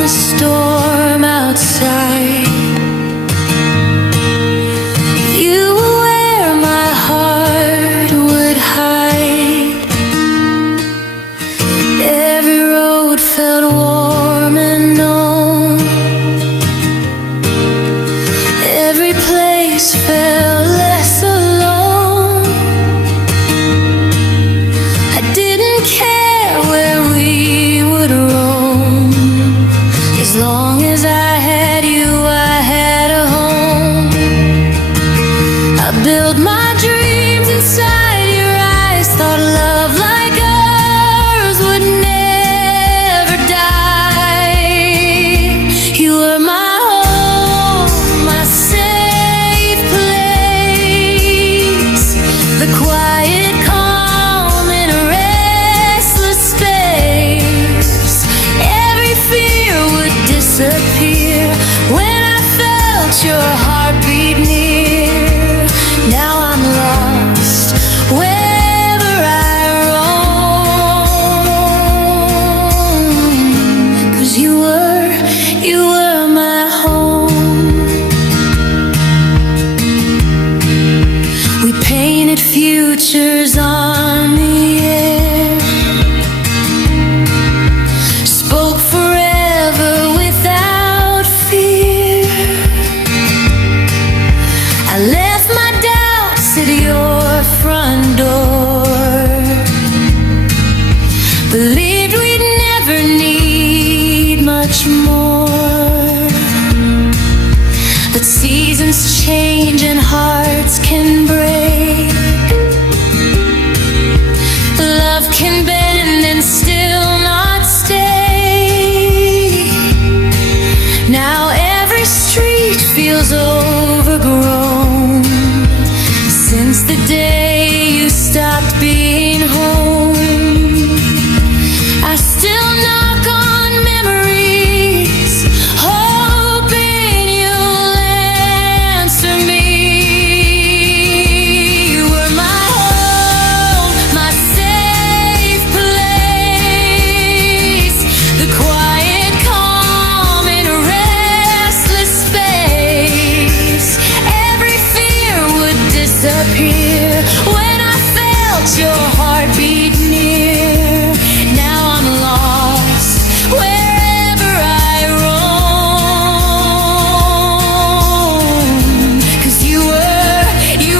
the storm outside. You were where my heart would hide. Every road felt warm and known. Every place felt less alone. I didn't care where we would roam. As long as I had you, I had a home. I built my dreams inside your eyes. Thought love like ours would never die. You were my home, my safe place. The quiet calm in a restless space. Every fear would disappear when I felt your heartbeat near. Now I'm lost wherever I roam. 'Cause you were my home. We painted futures on the air. Spoke forever without fear. I left my doubts at your front door. Believed we'd never need much more. But seasons change and hearts can break. Love can bend and still not stay. Now every street feels overgrown. Since the day you stopped being home, I still knock on memories, hoping you'll answer me. You were my home, my safe place. The quiet calm in a restless space. Every fear would disappear when I felt your heartbeat near. Now I'm lost wherever I roam. 'Cause you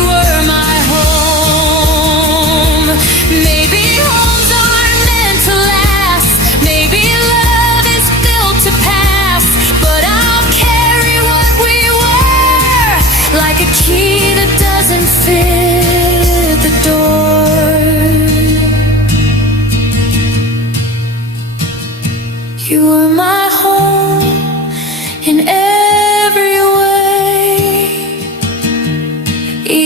were my home. Maybe homes aren't meant to last. Maybe love is built to pass. But I'll carry what we were, like a key that doesn't fit the door. You were my home in every way.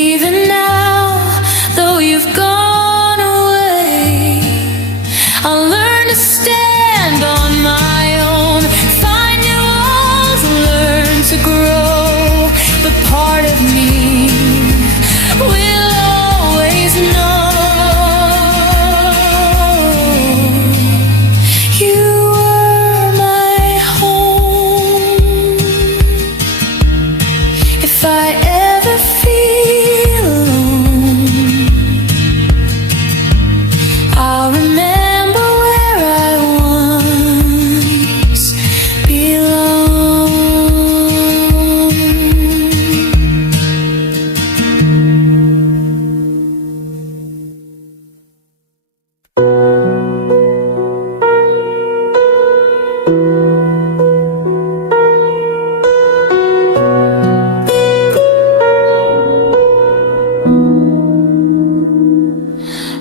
Even now, though you've gone away, I'll learn to stand on my own. Find new walls and learn to grow. But part of me will always know. You were my home. If I ever feel alone, I'll remember where I once belonged.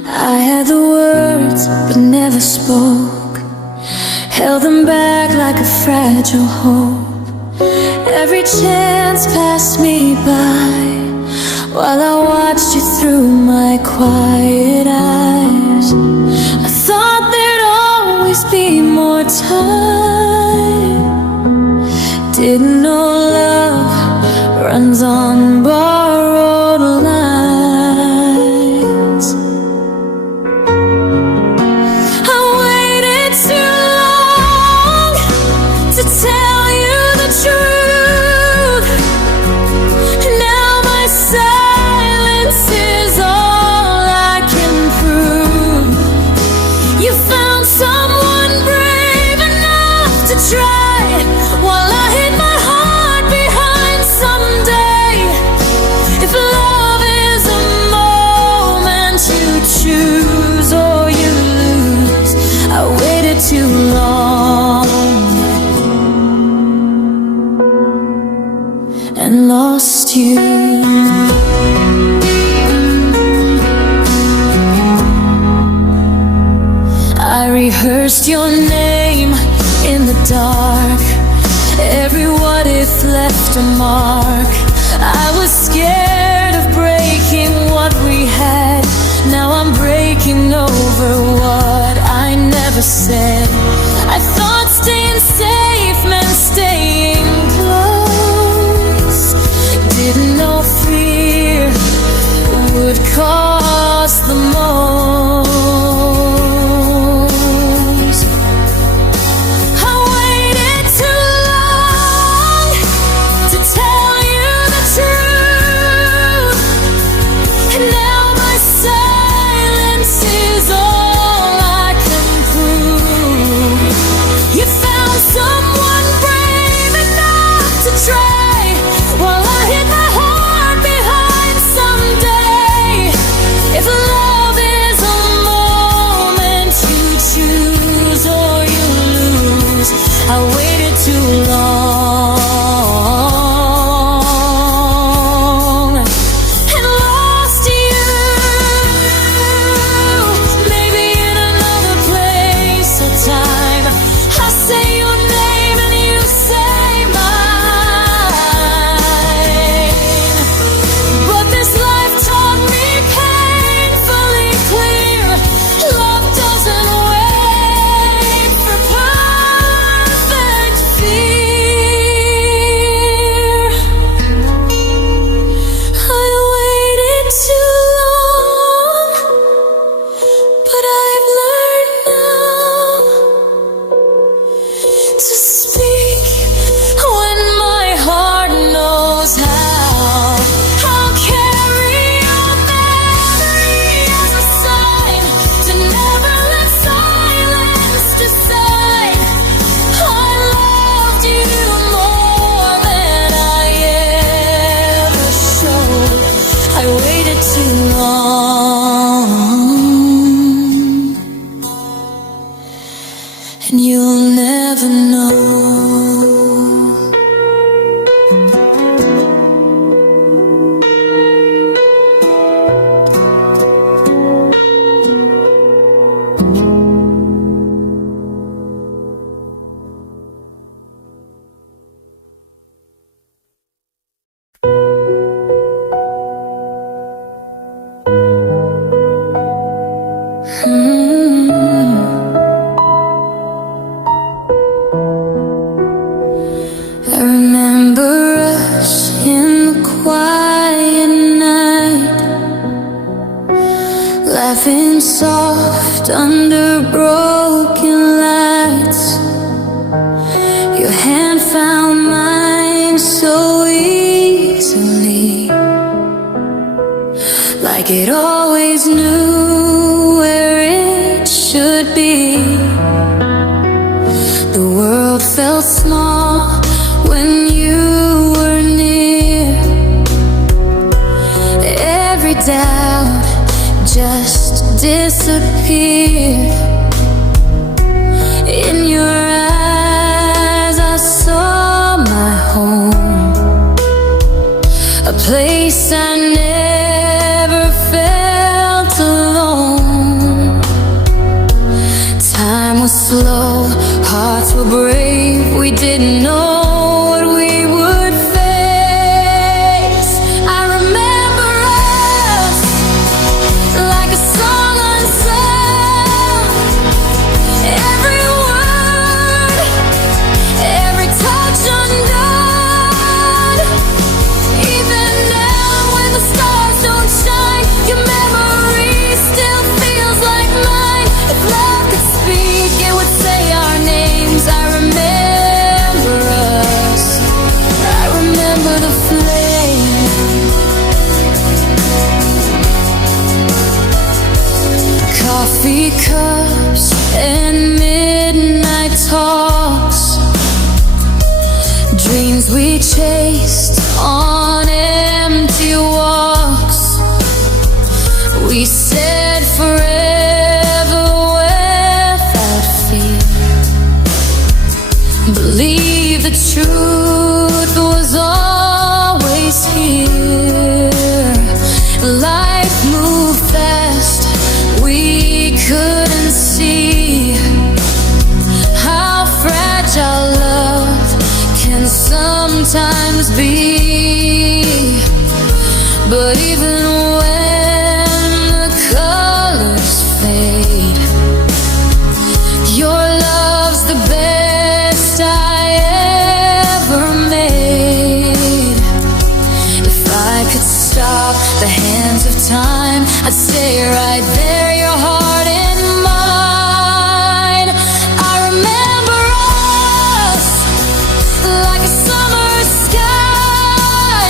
I had the words but never spoke. Held them back like a fragile hope. Every chance passed me by while I watched you through my quiet eyes. I thought there'd always be more time. Didn't know love runs on borrowed lines. I waited too long to rehearsed your name in the dark. Every what if left a mark. I was scared of breaking what we had. Now I'm breaking over what I never said. I thought staying safe meant staying close. Didn't know fear would cost the most. I waited too long to tell you the truth, and now my silence is all I can prove. You found someone brave enough to try, while I hid my heart behind someday. If love is a moment you choose or you lose, I waited too long and lost you. Maybe in another place or time, I say your name and you say mine. But this life taught me painfully clear, love doesn't wait for perfect fear. I waited too long, but I've learned now to speak when my heart knows how. I'll carry your memory as a sign to never let silence decide. I loved you more than I ever showed. I waited too long, and you'll never know. I remember us in the quiet night, laughing soft under broken lights. Your hand found mine so easily, like it always knew where it should be. The world felt small when you were near. Every doubt just disappeared. In your eyes I saw my home, a place I never felt alone. Time was slow, hearts were brave, we didn't know what we would face. I remember us like a song unsung. Every word, every touch undone. Even now when the stars don't shine, your memory still feels like mine. If love could speak, it would say our names. I remember us, I remember the flame. Coffee cups and midnight talks, dreams we chased on empty walks. We said forever without fear. Believe the truth was always here. Life moved fast, we couldn't see. I'd stay right there, your heart in mine. I remember us like a summer sky,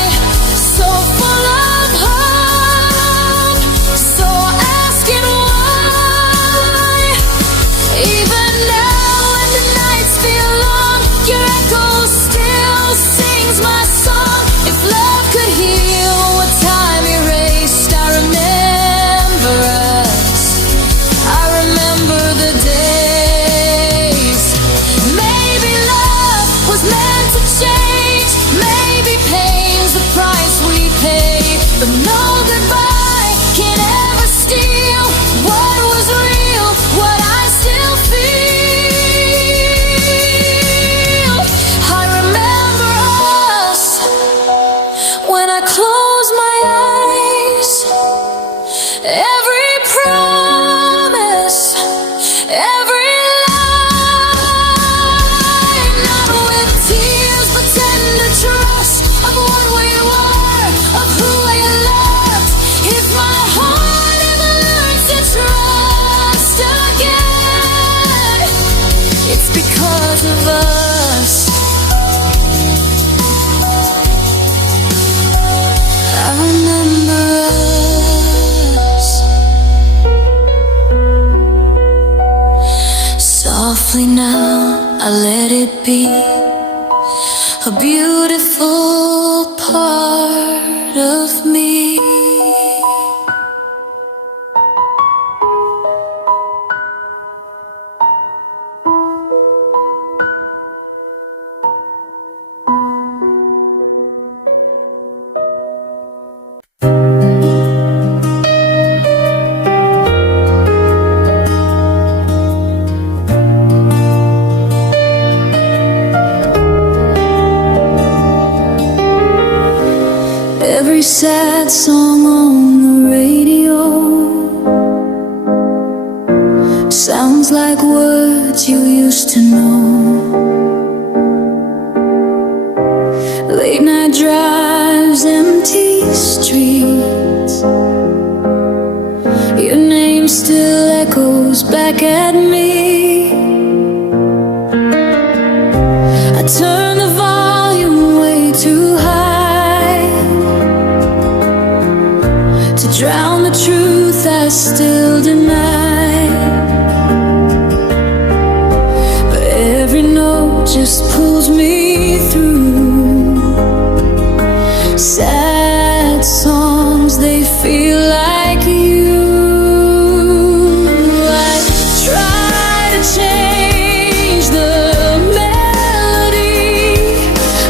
so full of hope, so asking why. Even now when the nights feel long, your echo still sings my song. If love could heal what time erased, I remember us. I remember the days. Maybe love was meant to change, maybe pain's the price we pay, but no goodbye can ever steal what was real, what I still feel. I remember us when I close my eyes. Every promise, every line, not with tears but tender trust of what we were, of who we loved. If my heart ever learns to trust again, it's because of us. I remember us. Softly now, I let it be a beautiful part of me. Every sad song on the radio sounds like words you used to know. Late night drives, empty streets, your name still echoes back at me. I turn the volume way too high to drown the truth I still deny. But every note just pulls me through. Sad songs, they feel like you. I try to change the melody,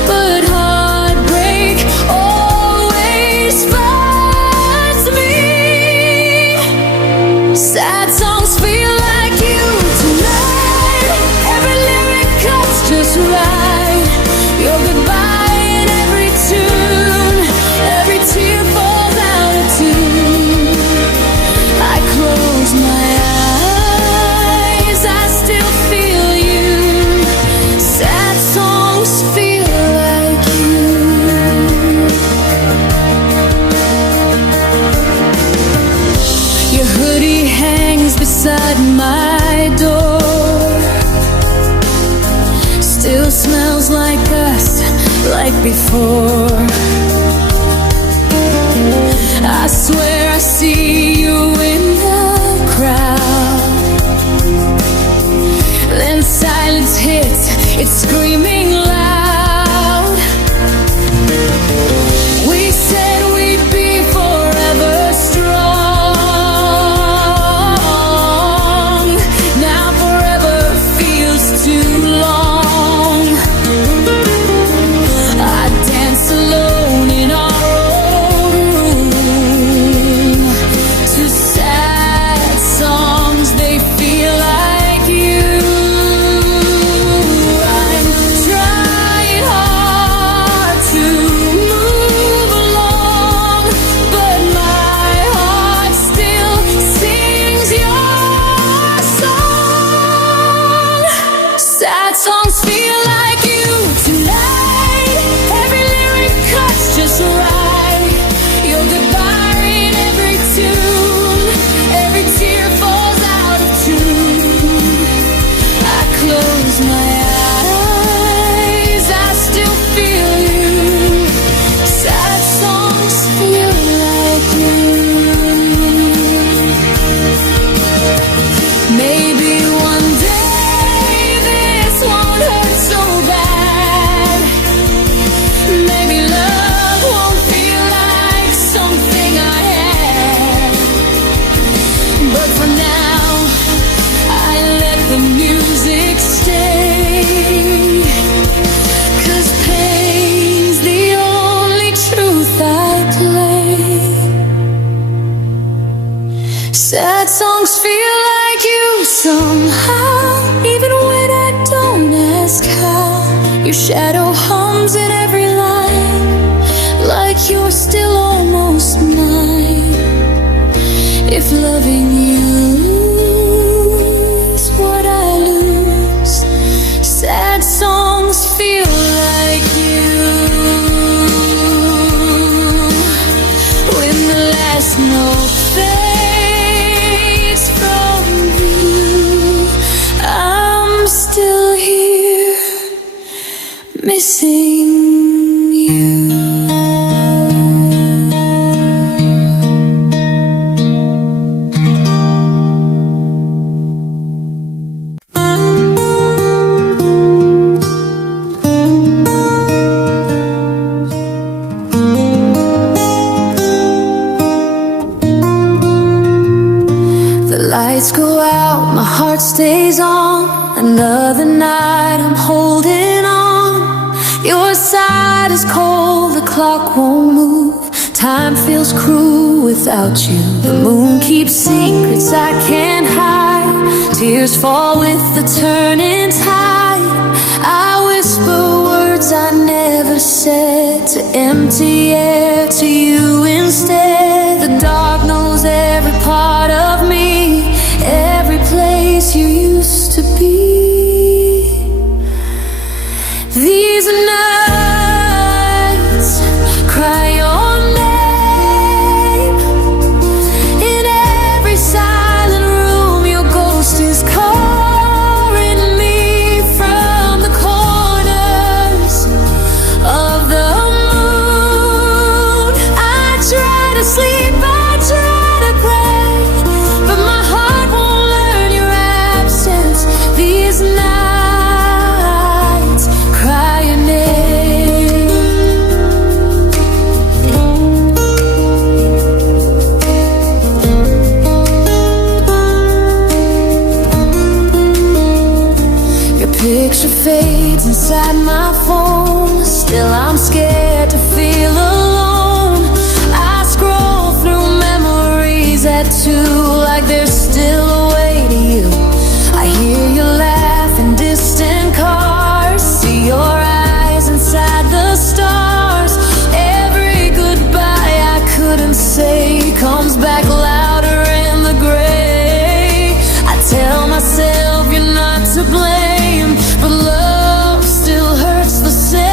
but heartbreak always finds me. Sad songs feel like you tonight. Every lyric cuts just right. Your goodbye in every tune, every tear falls out of tune. I close my eyes, I still feel you. Sad songs feel like you. Your hoodie hangs beside my door, still smells like us, like before. I swear I see you in the crowd. Then silence hits, it's screaming loud. We said we'd be forever strong. Now forever feels too long. I dance alone in our old room to sad songs, they feel like you. I'm the music stay. 'Cause pain's the only truth I play. Sad songs feel like you somehow, even when I don't ask how. Your shadow hums in every line, like you're still almost mine. If loving you is what I lose, sad songs feel like you. When the last note fades from view, I'm still here, missing you. Lights go out, my heart stays on. Another night I'm holding on. Your side is cold, the clock won't move. Time feels cruel without you. The moon keeps secrets I can't hide. Tears fall with the turning tide. I whisper words I never said, to empty air, to you instead. The dark knows every part of me, every place you used to be. These nights cry your name. In every silent room, your ghost is calling me from the corners of the moon. I try to sleep, I try to pray, but my heart won't learn your absence. These nights cry your name. Your picture fades inside my phone. Still I'm scared to feel alone. I scroll through memories at 2, like there's still a way to you. I hear you laugh in distant cars, see your eyes inside the stars. Every goodbye I couldn't say comes back louder in the gray. I tell myself you're not to blame, but love still hurts the same.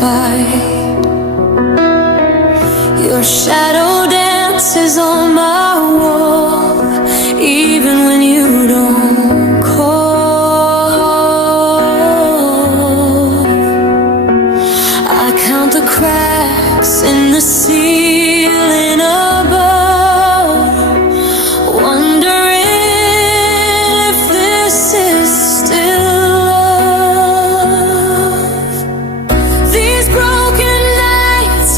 fight. Your shadow dances on my wall, even when you don't call. I count the cracks in the ceiling above, wondering if this is still love. These broken nights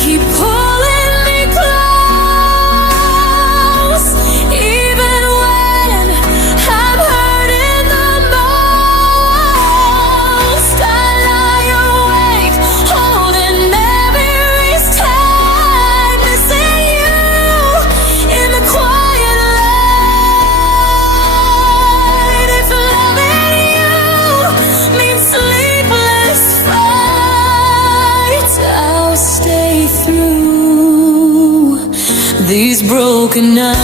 keep pulling me close, even when I'm hurting the most. I lie awake, holding memories tight, missing you in the quiet light. If loving you means sleepless fights, I'll stay through these broken nights.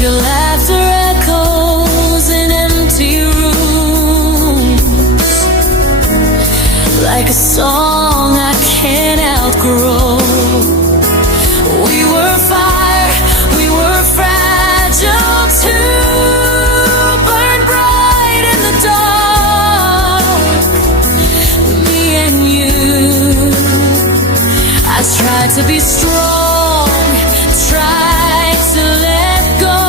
Your laughter echoes in empty rooms, like a song I can't outgrow. We were fire, we were fragile too, burn bright in the dark, me and you. I tried to be strong, tried to let go,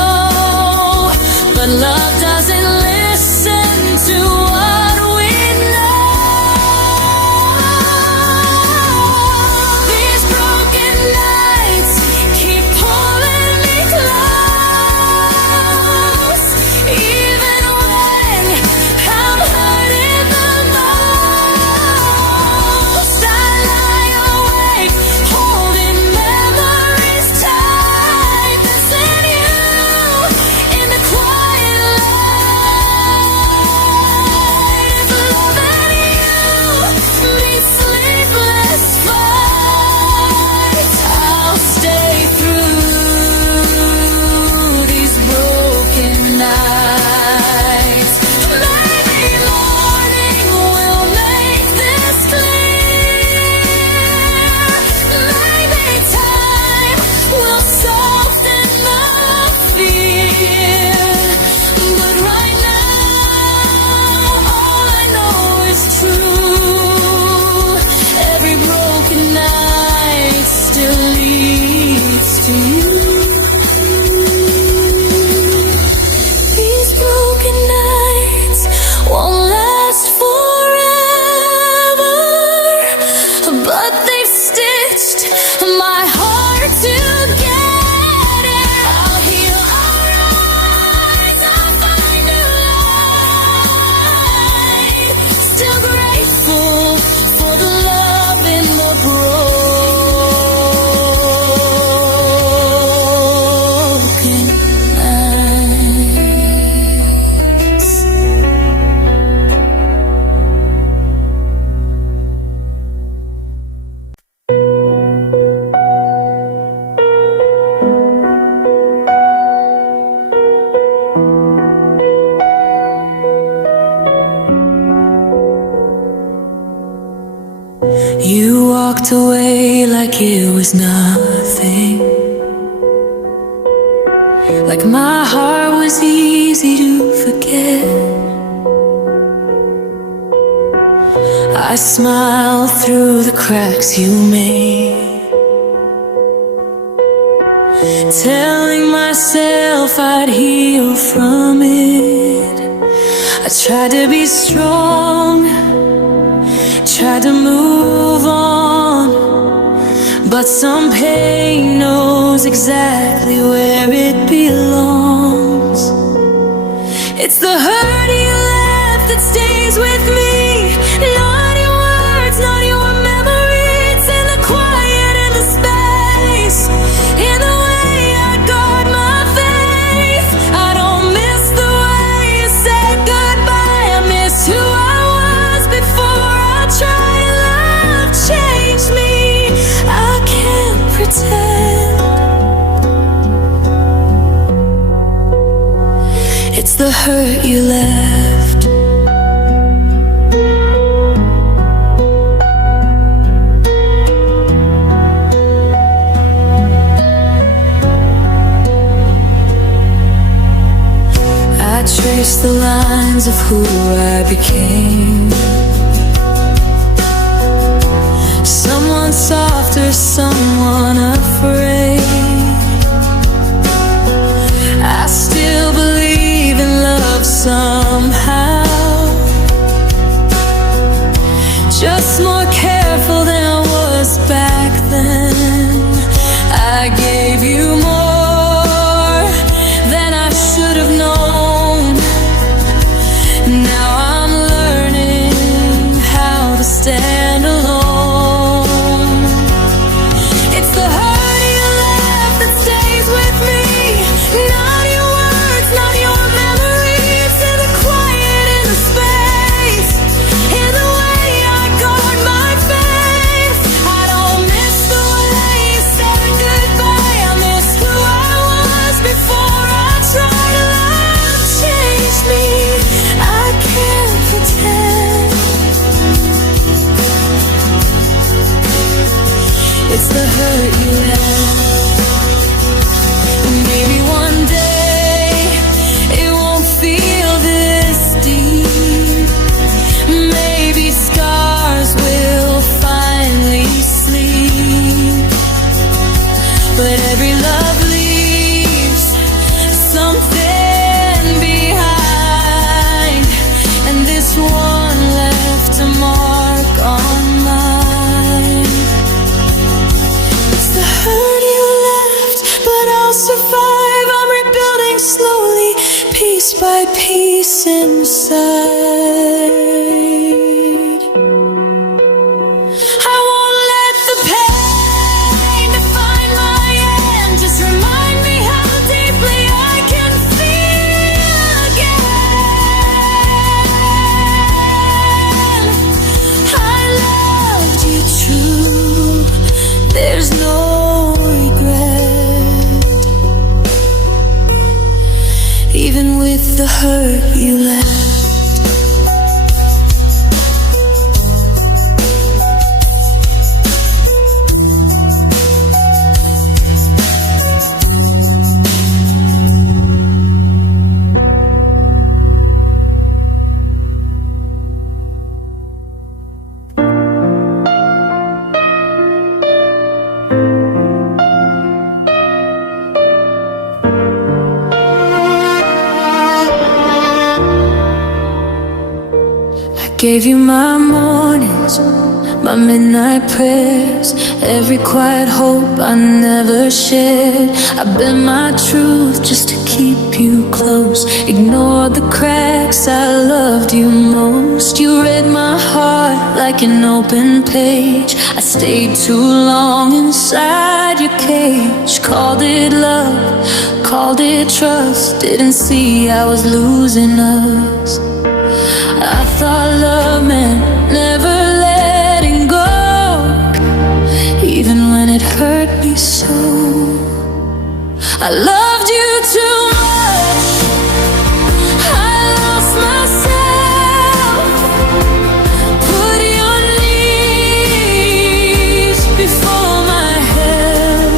but love doesn't listen to what we know. These broken nights keep pulling me close, even when I'm hurting the most. I lie awake, holding memories tight, missing you in the quiet light. If loving you means sleepless fights, I'll stay through these broken nights. Maybe morning will make this clear. Maybe time will soften the fear. But right now, all I know is true. Every broken night still leads to you. These broken nights won't last forever, but they've stitched my heart together. I'll heal, I'll rise, I'll find new light. Still grateful for the love in the broken nights. You walked away like it was nothing, like my heart was easy to forget. I smiled through the cracks you made, telling myself I'd heal from it. I tried to be strong, tried to move on, but some pain knows exactly where it belongs. It's the hurt you left that stays with me, not your words, not your memories. In the quiet, in the space, in the way I guard my faith. I don't miss the way you said goodbye, I miss who I was before I tried. Love changed me, I can't pretend. It's the hurt you left. I trace the lines of who I became. Someone softer, someone afraid. I still believe in love somehow. Just more careful than I was back then. I gave you more than I should have known. Now I'm learning how to stand alone. It's the hurt you left that stays with me. Not your words, not your memories. In the quiet, in the space, in the way I guard my face. I don't miss the way you said goodbye. I miss who I was before I tried to love change me. I can't pretend. It's the hurt you left. Maybe one day it won't feel this deep. Maybe scars will finally sleep. But every love leaves something behind, and this one left a mark on mine. It's the hurt you left, but I'll survive. I'm rebuilding slowly, piece by piece inside. I won't let the pain define my end. Just remind me how deeply I can feel again. I loved you true. There's no regret, even with the hurt you left. Gave you my mornings, my midnight prayers, every quiet hope I never shared. I bent my truth just to keep you close. Ignored the cracks, I loved you most. You read my heart like an open page. I stayed too long inside your cage. Called it love, called it trust. Didn't see I was losing us. I thought love meant never letting go, even when it hurt me so. I loved you too much. I lost myself. Put your needs before my head.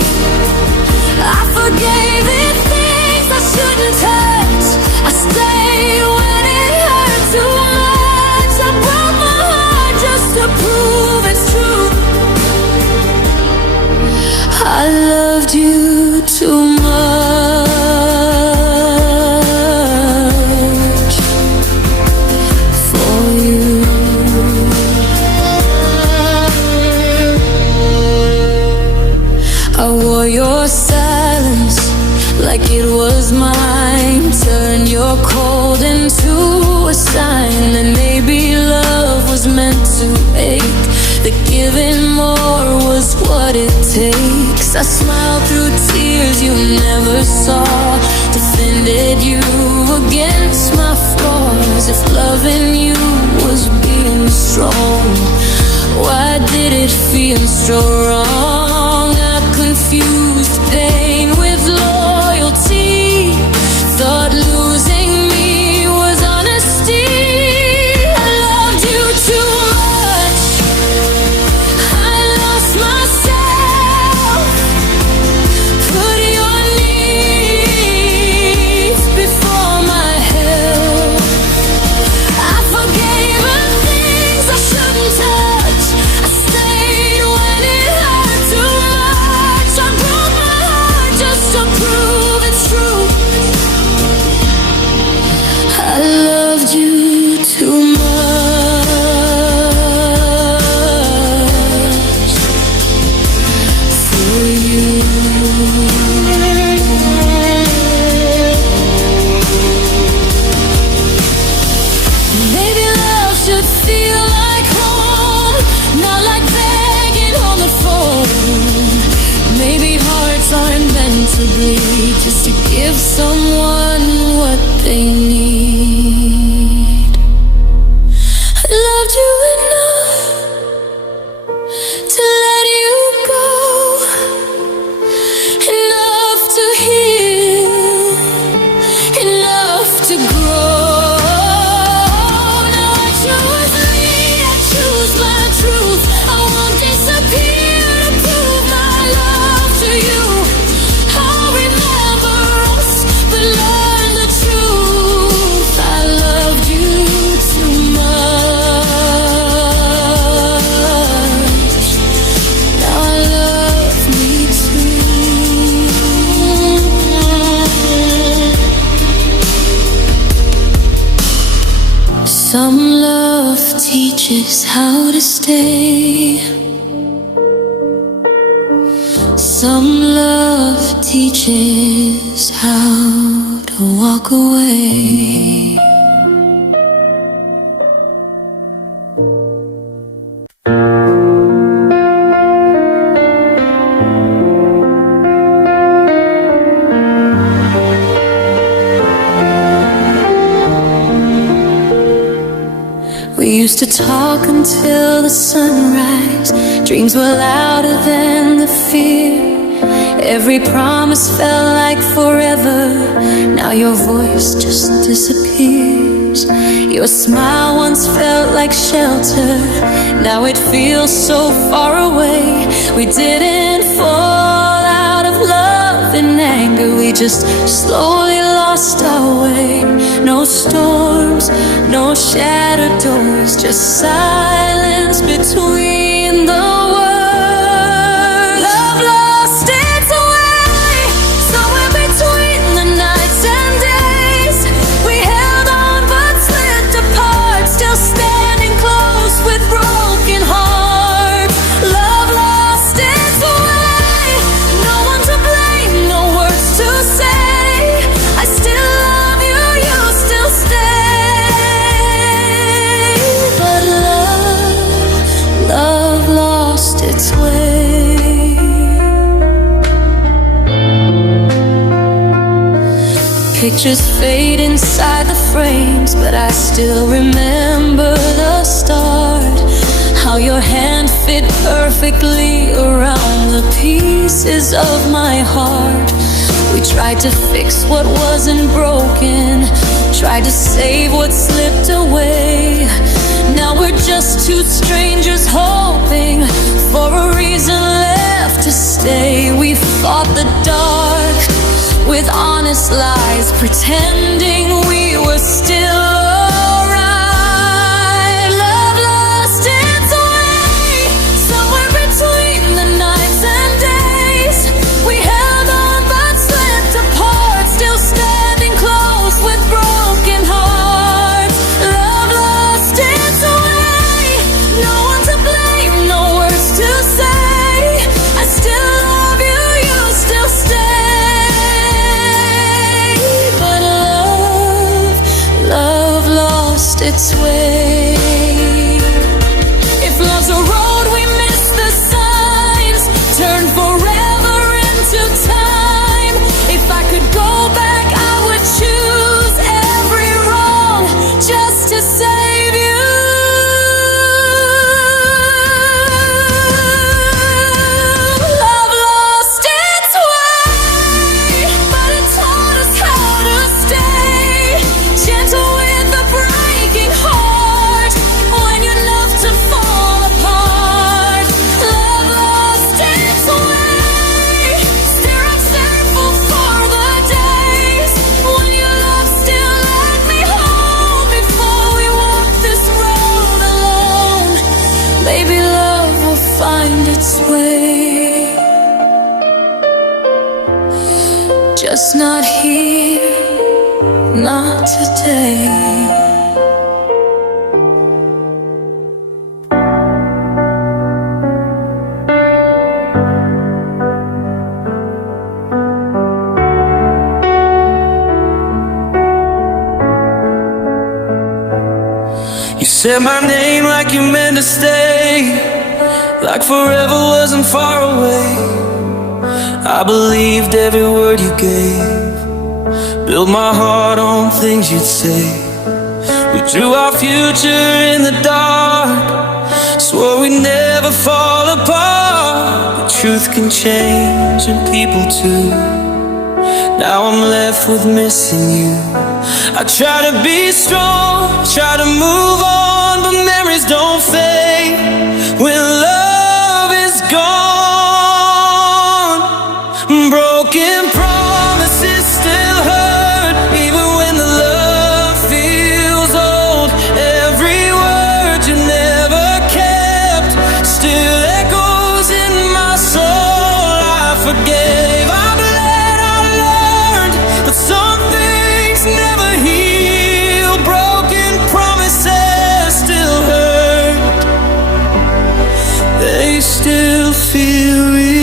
I forgave the things I shouldn't touch. I stayed when it hurt too much. I broke my heart just to prove it's true. I loved you too much for you. I wore your silence like it was mine. Turn your cold into a sign that maybe love was meant to ache. The giving more was what it takes. I smiled through tears you never saw. Defended you against my flaws. If loving you was being strong, why did it feel so wrong? I confused pain with loyalty. Thought losing me someone what they need. I loved you enough to let you go, enough to heal, enough to grow. Now I choose me, I choose my truth. I won't disappear to prove my love to you. I'll remember us, but learn the truth. I loved you too much. Now I love me too. Some love teaches how to stay. Some love teaches how to walk away. We used to talk until the sunrise. Dreams were louder than the fear. Every promise felt like forever. Now your voice just disappears. Your smile once felt like shelter. Now it feels so far away. We didn't fall out of love in anger. We just slowly lost our way. No storms, no shattered doors, just silence between the words. Love lost its way, somewhere between the nights and days. We held on but slipped apart, still standing close with broken hearts. Love lost its way, no one to blame, no words to say. I still love you, you still stay. But love lost its way. Pictures fade inside the frames, but I still remember the start. How your hand fit perfectly around the pieces of my heart. We tried to fix what wasn't broken, tried to save what slipped away. Now we're just two strangers hoping for a reason left to stay. We fought the dark with honest lies, pretending we were still alright. Love lost its way, somewhere between the nights and days. We held on but slipped apart, still standing close with broken hearts. Love lost its way, no one to blame, no words to say. I still love you, you still stay. But love lost its way. If love's a road, we miss the signs, turn forever into time. If I could go back, I would choose every wrong just to save you. Love lost its way, but it taught us how to stay gentle with a breaking heart when you're loved to fall apart. Love lost its way, stare unsafe for the days when your love still let me hold before we walk this road alone. Maybe love will find its way, just not here, not today. You said my name like you meant to stay, like forever wasn't far away. I believed every word you gave, Built my heart on things you'd say. We drew our future in the dark, swore we'd never fall apart. But truth can change and people too. Now I'm left with missing you. I try to be strong, try to move on, but memories don't fade when love is gone. Broken promises still hurt, even when the love feels old. Every word you never kept still echoes in my soul. I forgave, I bled, I learned, but some things never heal. Broken promises still hurt, they still feel real.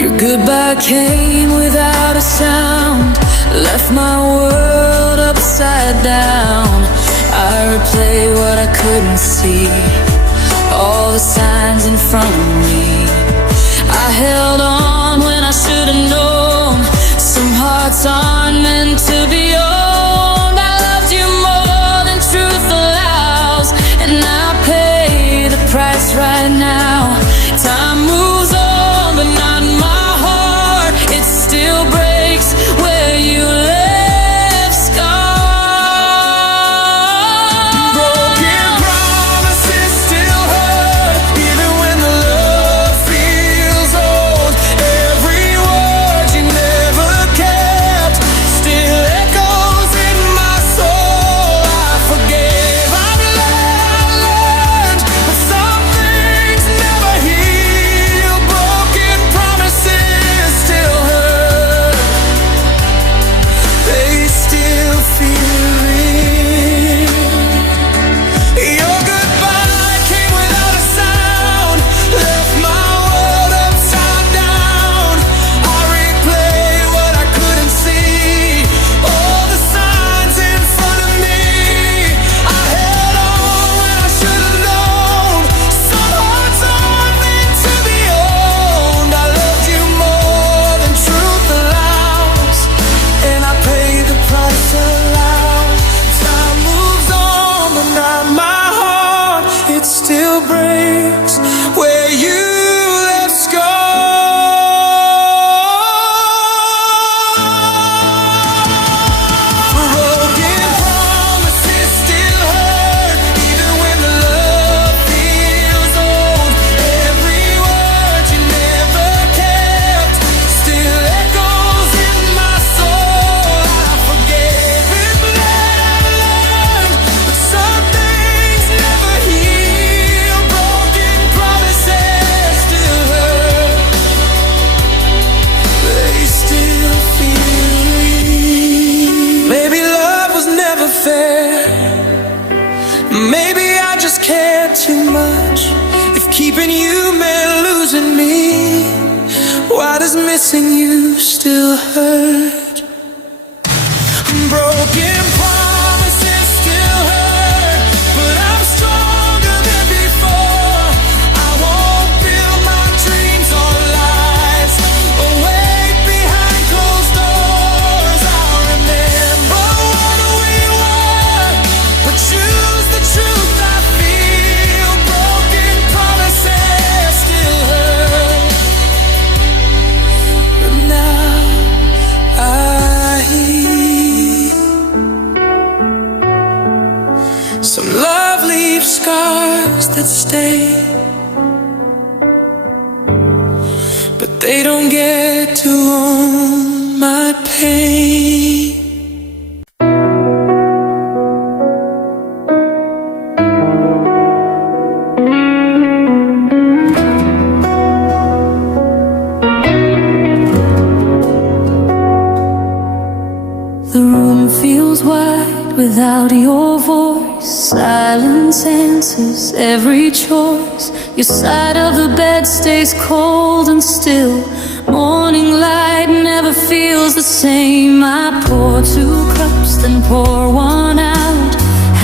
Your goodbye came without a sound, left my world upside down. I replay what I couldn't see, all the signs in front of me. I held on when I should have known. Some hearts aren't meant to be owned. I loved you more than truth allows, and I pay the price right now. Time moves on, but not my heart. It still breaks where you left scars. Broken promises still hurt, even when the love feels old. Every word you never kept still echoes in my soul. I forgave, I bled, I learned, but some things never heal. Broken promises still hurt, they still feel real. Your goodbye came without a sound, left my world upside down. I replay what I couldn't see, all the signs in front of me. I held on when I should have known. Some hearts aren't meant to be owned. I loved you more than truth allows, and I pay the price aloud. Time moves on, but not my heart. It still breaks where you left scars. Broken promises still hurt, even when the love feels old. Every word you never kept still echoes in my soul. I forgave, it bled, I learned, but some things never heal. Broken promises still hurt, they still feel real. Maybe love was never fair, maybe I just cared too much. If keeping you meant losing me, why does missing you still hurt? Broken promises still hurt, but I'm stronger than before. I won't build my dreams on lies, awake behind closed doors. I'll remember what we were, but choose the truth I feel. Broken promises still hurt, but now I heal. Some love leaves scars that stay, but they don't get to own my pain. The room feels wide without your voice. Silence answers every choice. Your side of the bed stays cold and still. Morning light never feels the same. I pour 2 cups, then pour one out.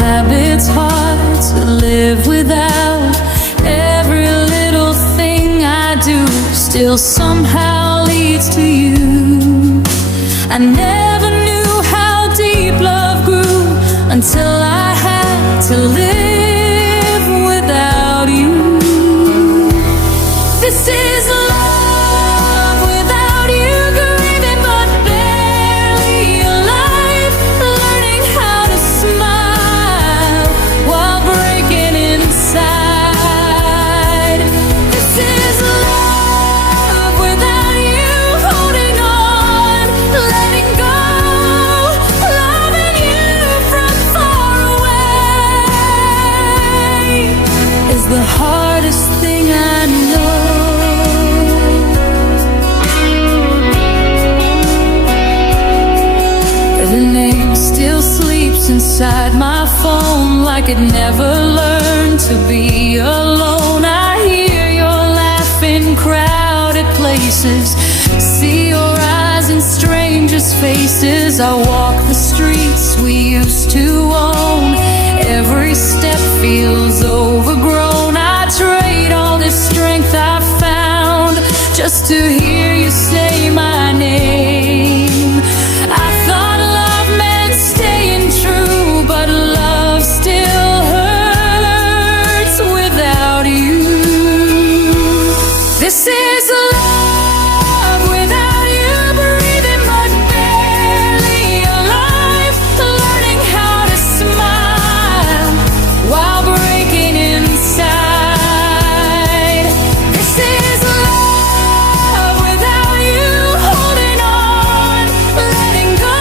Habits hard to live without. Every little thing I do still still somehow leads to you. I never knew how deep love grew until I had to live without you. This is love without you, grieving but barely alive, learning how to smile while breaking inside. This is love without you, holding on, letting go, loving you from far away is the hardest thing I know. The name still sleeps inside my phone like it never learned to be alone. I hear your laughing, crowded places, see your eyes in strangers' faces. I walk the streets we used to own. Every step feels overgrown. I trade all this strength I found just to hear you say my name. I thought love meant staying true, but love still hurts without you. This is love without you, breathing but barely alive, learning how to smile while breaking inside. This is love without you, holding on, letting go,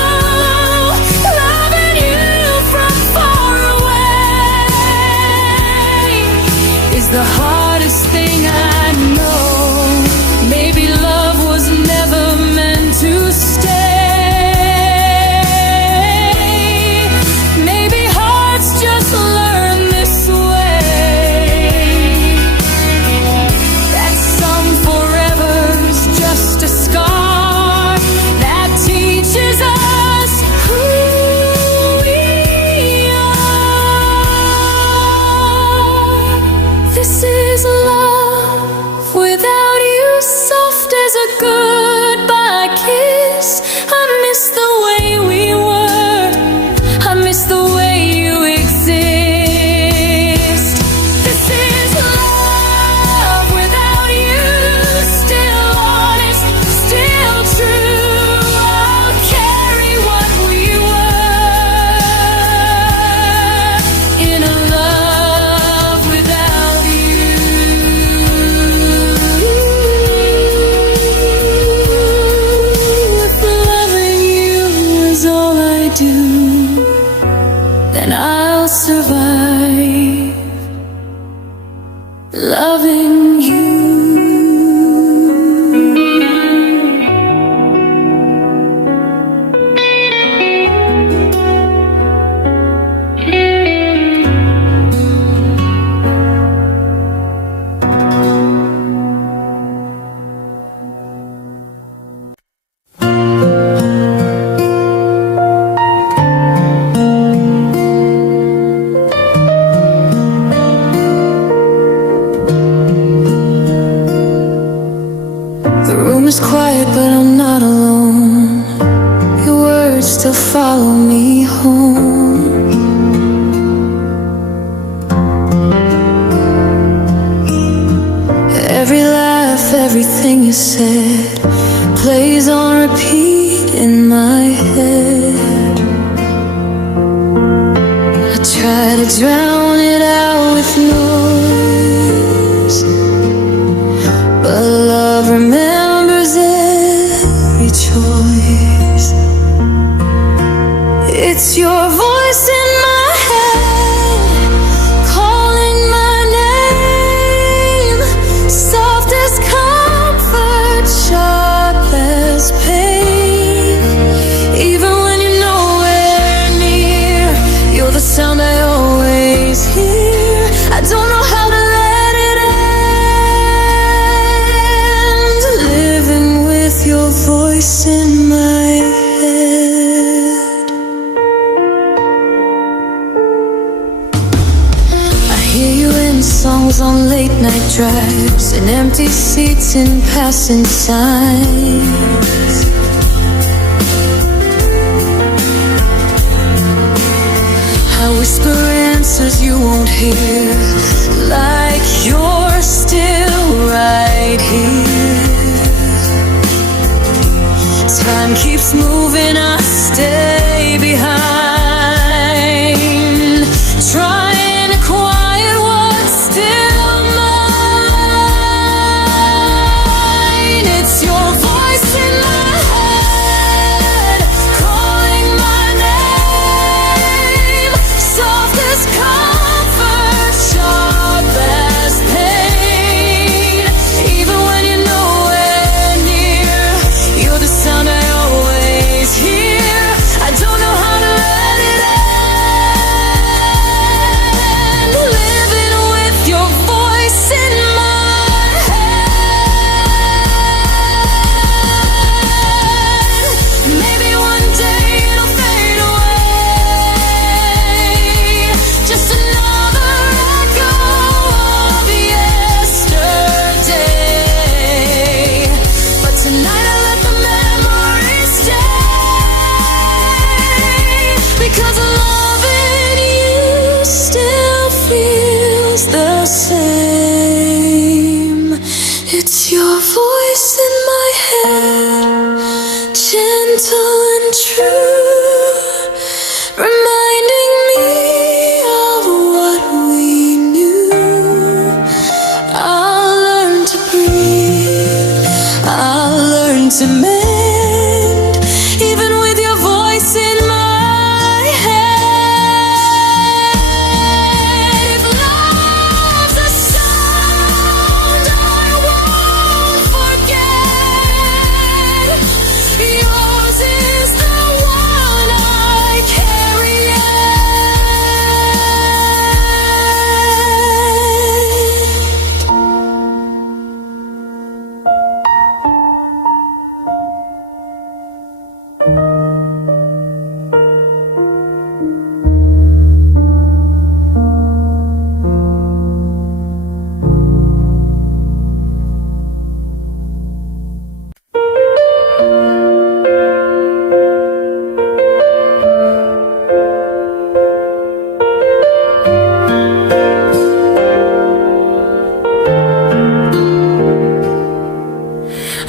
loving you from far away is the hardest thing I know. Maybe love was never meant to stay. Maybe hearts just learn this way, that some forever's just a scar that teaches us who we are. This is love without you, soft as a goodbye kiss. I miss the way we were, I miss the way you exist. This is love without you, still honest, still true. I'll carry what we were in a love without you. If loving you is all I do, then I'll survive loving you. The room is quiet, but I'm not alone. Your words still follow me home. Every laugh, everything you said plays on repeat in my head. I try to drown it out with noise, but love remembers every choice. It's your voice in my head, calling my name, soft as comfort, sharp as pain. Even when you're nowhere near, you're the sound I always hear. I don't know how to let it end, living with your voice in my head. I hear you in songs on late night stripes and empty seats and passing signs. I whisper answers you won't hear, like you're still right here. Time keeps moving, I stay behind, trying to quiet what's still mine. It's your voice in my head, calling my name, soft as comfort, sharp as pain. Even when you're nowhere near, you're the sound I always hear. I don't know how to let it end, living with your voice in my head. Maybe one day it'll fade away, just another echo of yesterday. But tonight I let the memory stay, because loving you still feels the same. It's your voice in my head, gentle and true, reminding me of what we knew. I'll learn to breathe, I'll learn to mend, even with your voice in my head. If love's a sound I won't forget, yours is the one I carry yet.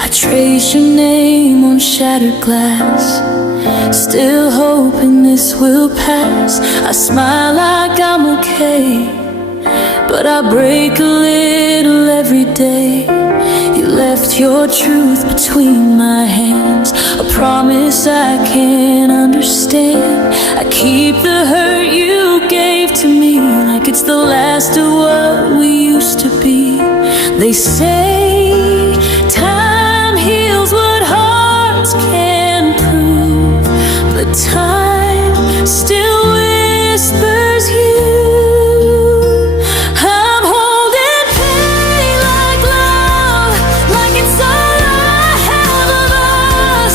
I trace your name on shattered glass, still hoping this will pass. I smile like I'm okay, but I break a little every day. You left your truth between my hands, a promise I can't understand. I keep the hurt you gave to me, like it's the last of what we used to be. They say time heals what hearts can't prove, but time still whispers you. I'm holding pain like love, like it's all I have of us.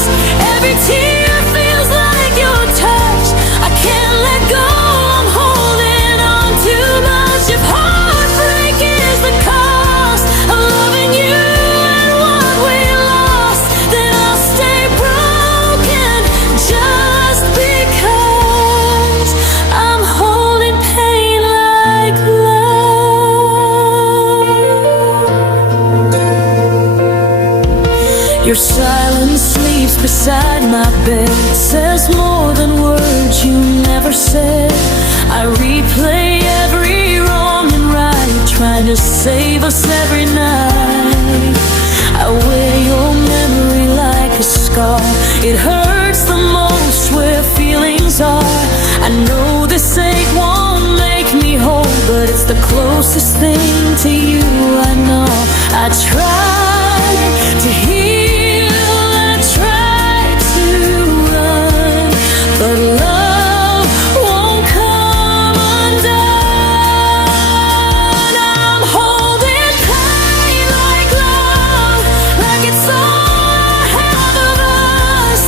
Every tear feels like your touch, I can't let go, I'm holding on too much. If heartbreak is the cost of loving you and what we lost, then I'll stay broken just because I'm holding pain like love. Your silence sleeps beside my bed, says more than words you never said. I replay every wrong and right, trying to save us every night. I wear your memory like a scar, it hurts the most where feelings are. I know this ache won't make me whole, but it's the closest thing to you I know. I try to heal, I try to run, but love won't come undone. I'm holding pain like love, like it's all I have of us.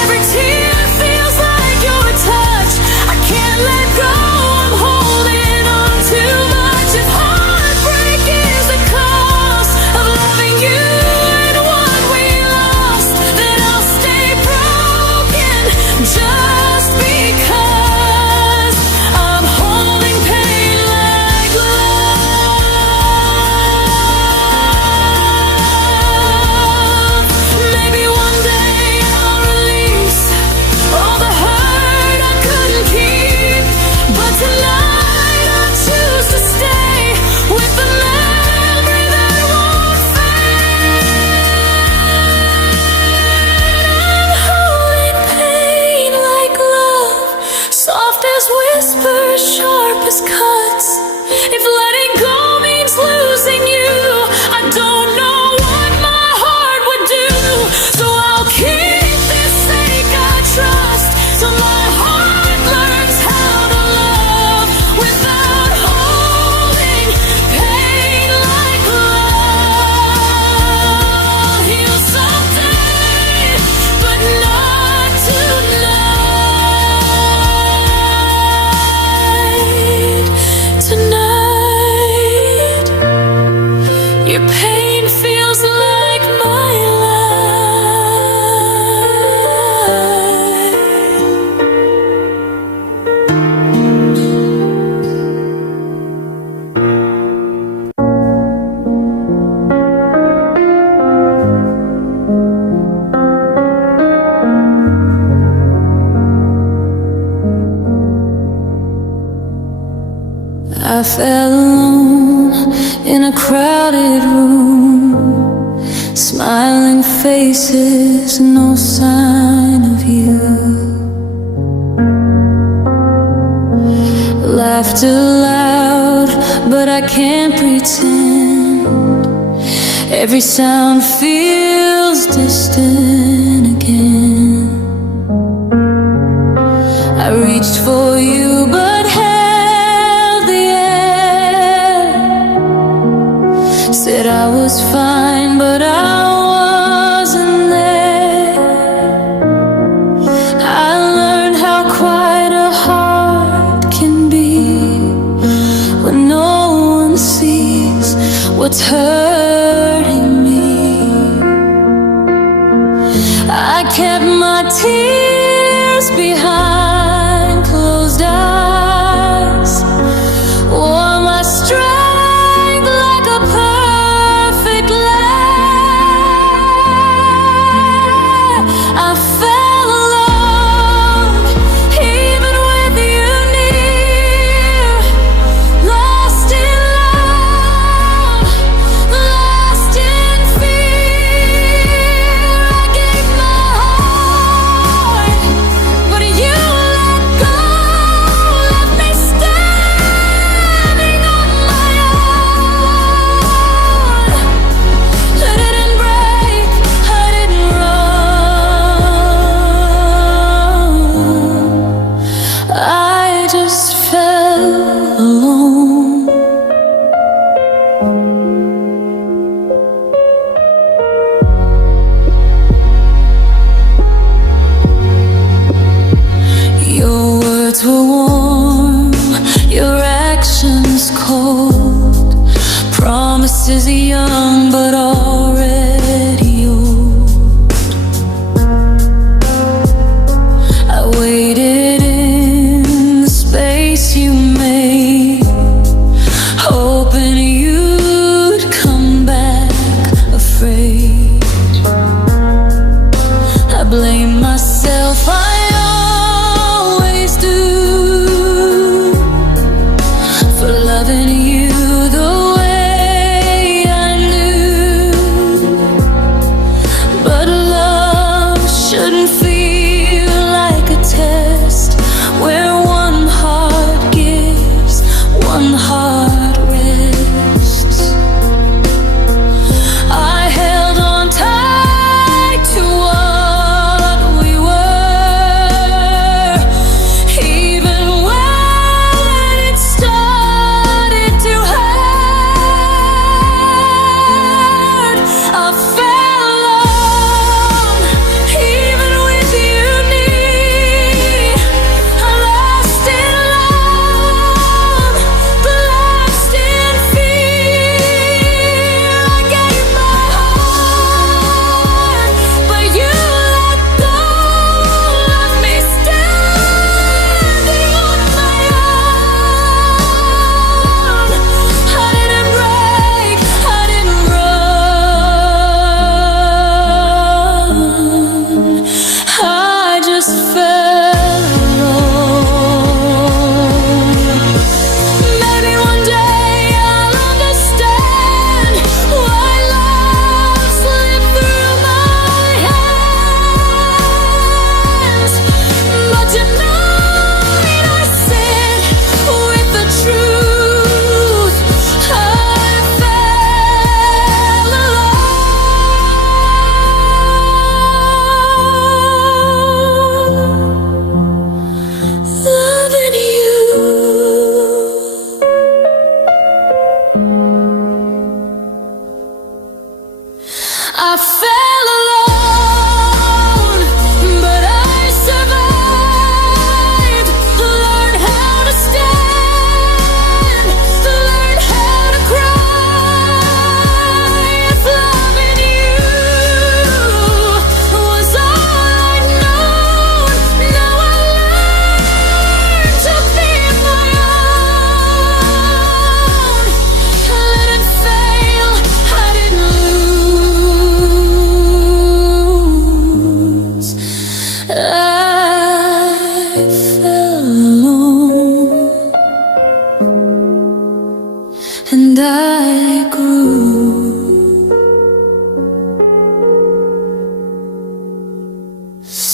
Every tear feels like your touch, I can't let go, I'm holding on too much. If heartbreak is the cause in a crowded room, smiling faces, no sign of you. Laughter loud, but I can't pretend. Every sound feels distant again. I reached for you, but held the air. Said I was fine, but I wasn't there. I learned how quiet a heart can be when no one sees what's hurting me. I kept my tears behind closed eyes, wore my strength like a perfect lie. I fell alone, even with you near, lost in love, lost in fear. I gave my heart, but you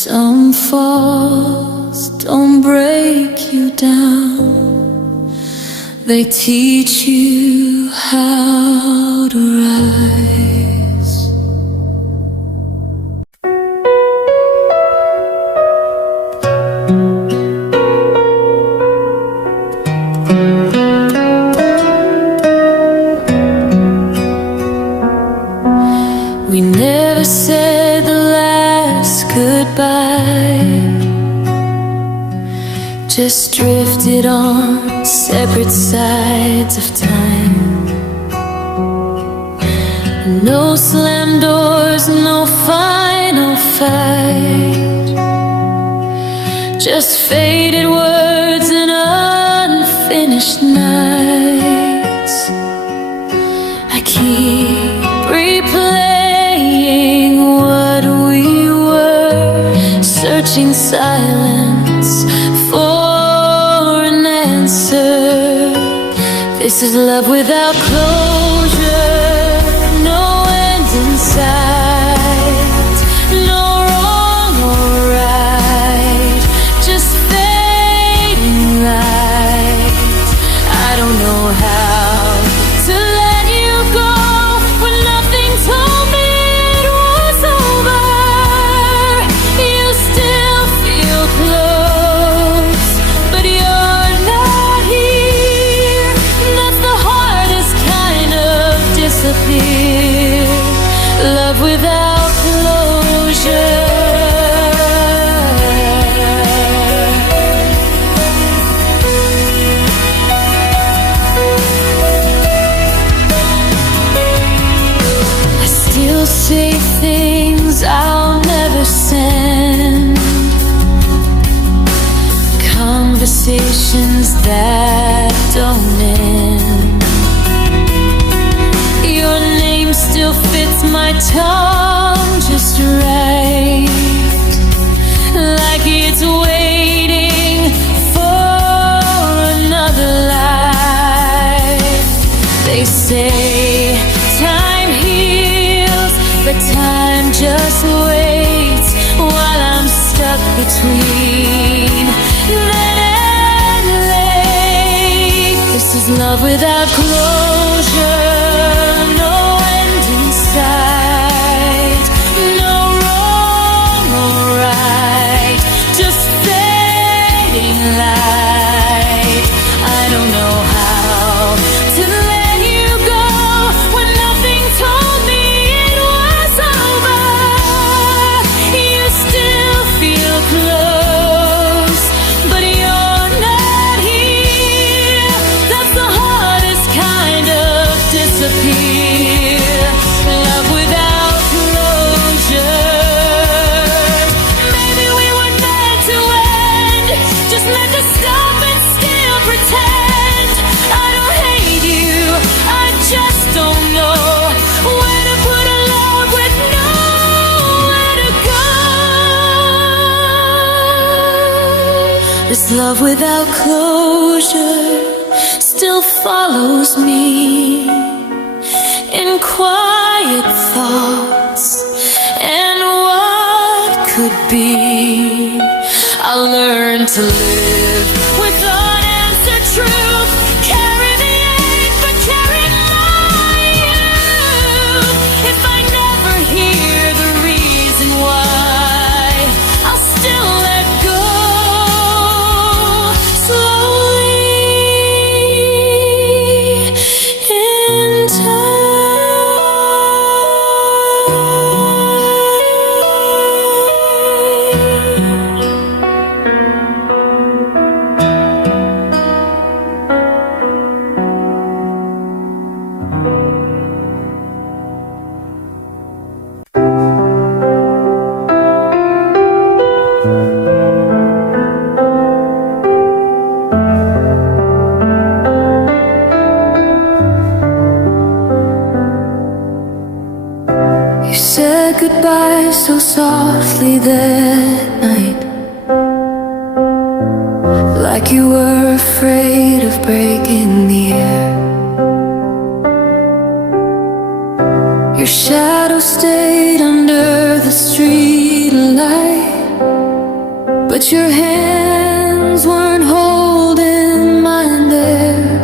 Some falls don't break you down, they teach you how to rise. We never said the last goodbye, just drifted on separate sides of time. No slam doors, no final fight, just faded words and unfinished nights. I keep replaying what we were, searching silence for an answer. This is love without closure, no end in sight, no wrong or right, just fading light. I don't know how to let you go when nothing told me it was over. You still feel close, but you're not here. That's the hardest kind of disappear. Love without closure. I still say things I'll never send, conversations that don't end. Your name still fits my tongue just right, like it's waiting for another life. They say time heals, but time just waits while I'm stuck between then and late. This is love without closure, no end in sight, no wrong or right, just fading light. I don't know how to let you go when nothing told me it was over. You still feel close, but you're not here. That's the hardest kind of disappear. Love without closure. Maybe we were meant to end, just meant to stop and still pretend. I don't hate you, I just don't know where to put a love with nowhere to go. This love without closure still follows me in quiet thoughts and what could be. I'll learn to live with unanswered truth, carry the ache but carry my youth. If I never hear the reason why, I'll still let go slowly in You said goodbye so softly that night, like you were afraid of breaking the air. Your shadow stayed under the street light, but your hands weren't holding mine there.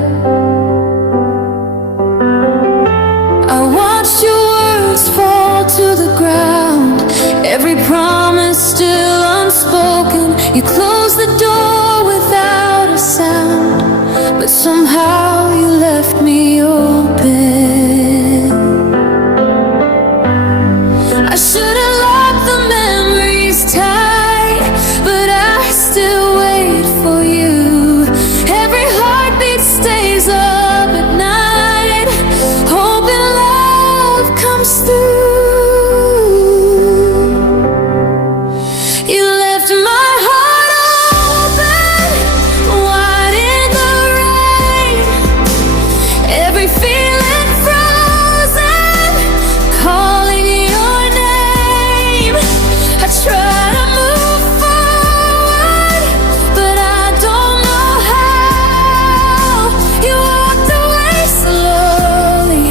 I watched your words fall to the ground, every promise still unspoken. You closed the door without a sound, but somehow you left me open. I should have locked the memories tight, but I still wait for you. Every heartbeat stays up at night, hoping love comes through. You left my heart open, wide in the rain. Every feeling frozen, calling your name. I try to move forward, but I don't know how. You walked away slowly,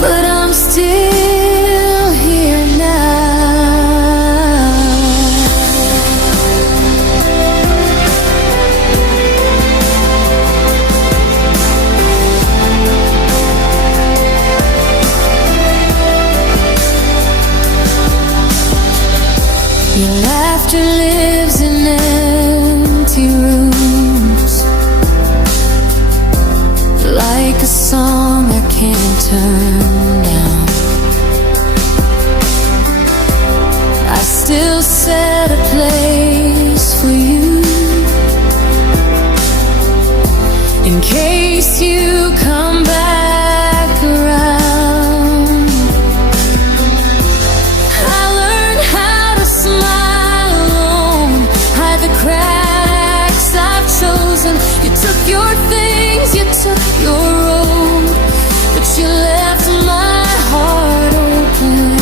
but I'm still here now. Your laughter lives in empty rooms, like a song I can't turn down. I still set a place for you, in case you come back around. I learned how to smile alone, hide the cracks I've chosen. You took your things, you took your road, but you left my heart open.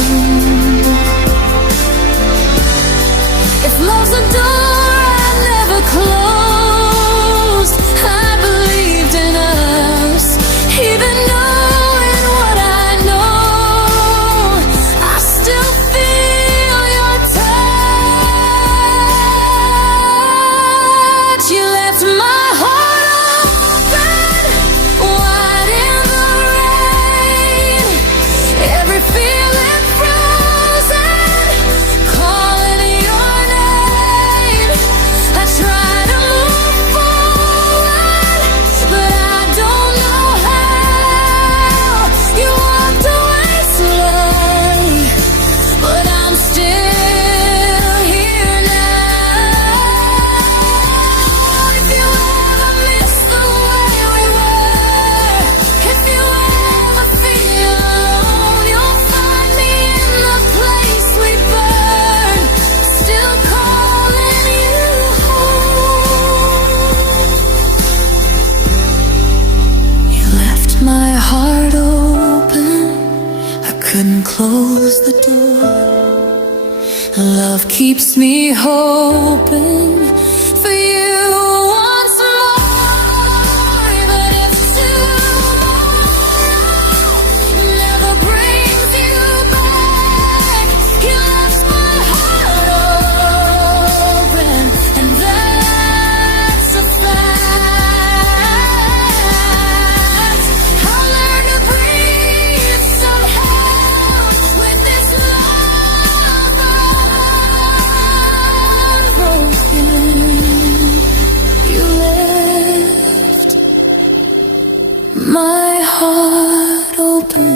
If love's a door I never closed, I believed in us, even knowing what I know. I still feel your touch. You left my heart open, wide in the rain. Every feeling frozen, calling your name. I try to move forward, but I don't know how. You walked away slowly, but I'm still here now. If you ever miss the way we were, if you ever feel alone, you'll find me in the place we burn, still calling you home. You left my heart open, I couldn't close the door. Love keeps me hoping for you once more. But if tomorrow never brings you back, you left my heart open, and that's a fact. I'll learn to breathe somehow with this love unbroken. You left my heart open.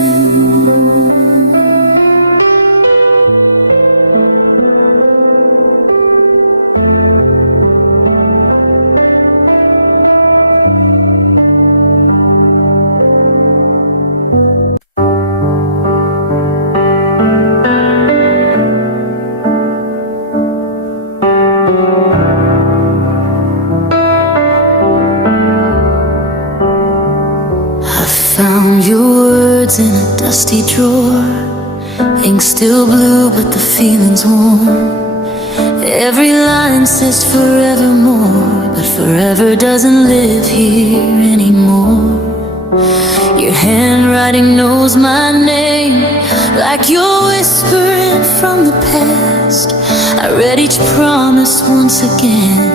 I found your words in a dusty drawer, ink still blue but the feeling's warm. Every line says forevermore, but forever doesn't live here anymore. Your handwriting knows my name, like you're whispering from the past. I read each promise once again,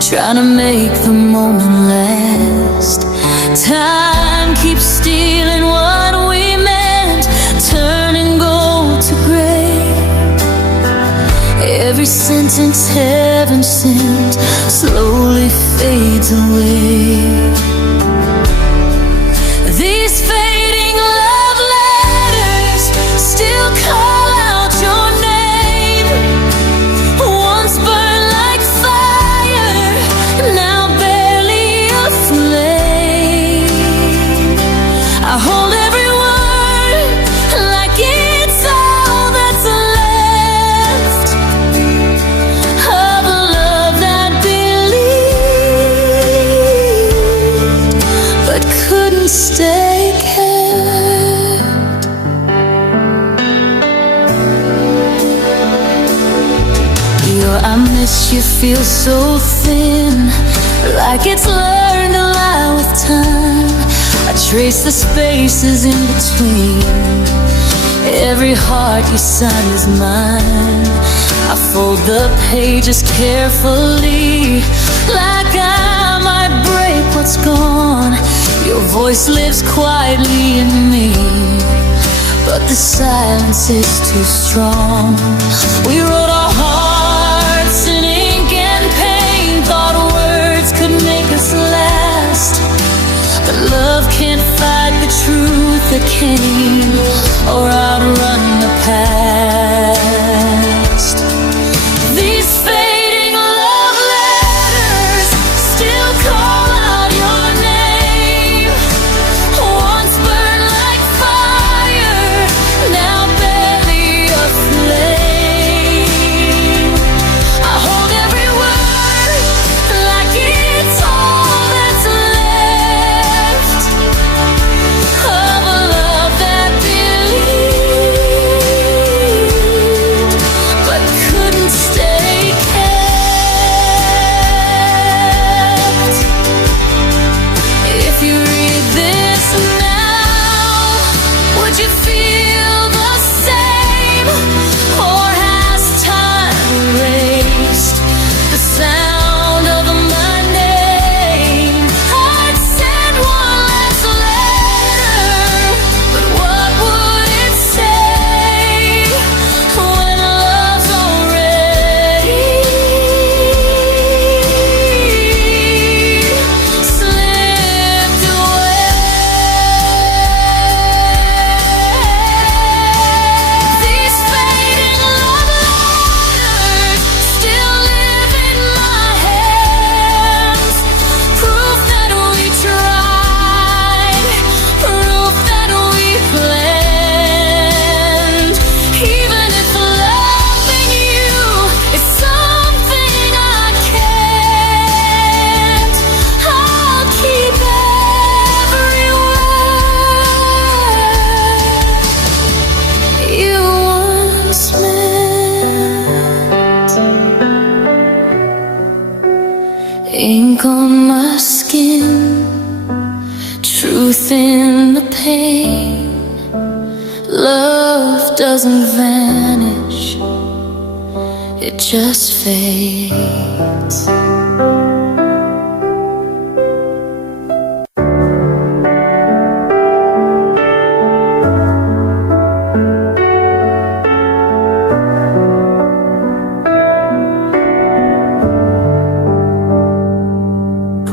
trying to make the moment last. Time keeps stealing what we meant, turning gold to gray. Every sentence heaven sent slowly fades away. These fading love letters still call out your name. Once burned like fire, now barely a flame. I hold every word like it's all that's left of a love that believed but couldn't stay kept. Your I miss you feels so thin, like it's learned to lie with time. I trace the spaces in between. Every heart you sign is mine. I fold the pages carefully, like I might break what's gone. Your voice lives quietly in me, but the silence is too strong. We wrote our hearts in ink and pain, thought words could make us last. But love can't fight the truth that came, or outrun the past. These fading love letters still call out your name. Once burned like fire, now barely a flame. I hold every word like it's all that's left of a love that believed but couldn't stay kept. If you read this now, would you feel the same? Or has time erased the sound of my name? I'd send one last letter, but what would it say when love's already slipped away? These fading love letters still live in my hands, proof that we tried, proof that we planned. Even if loving you is something I can't, I'll keep every word you once meant. Ink on my skin, truth in the pain. Love doesn't vanish, it just fades.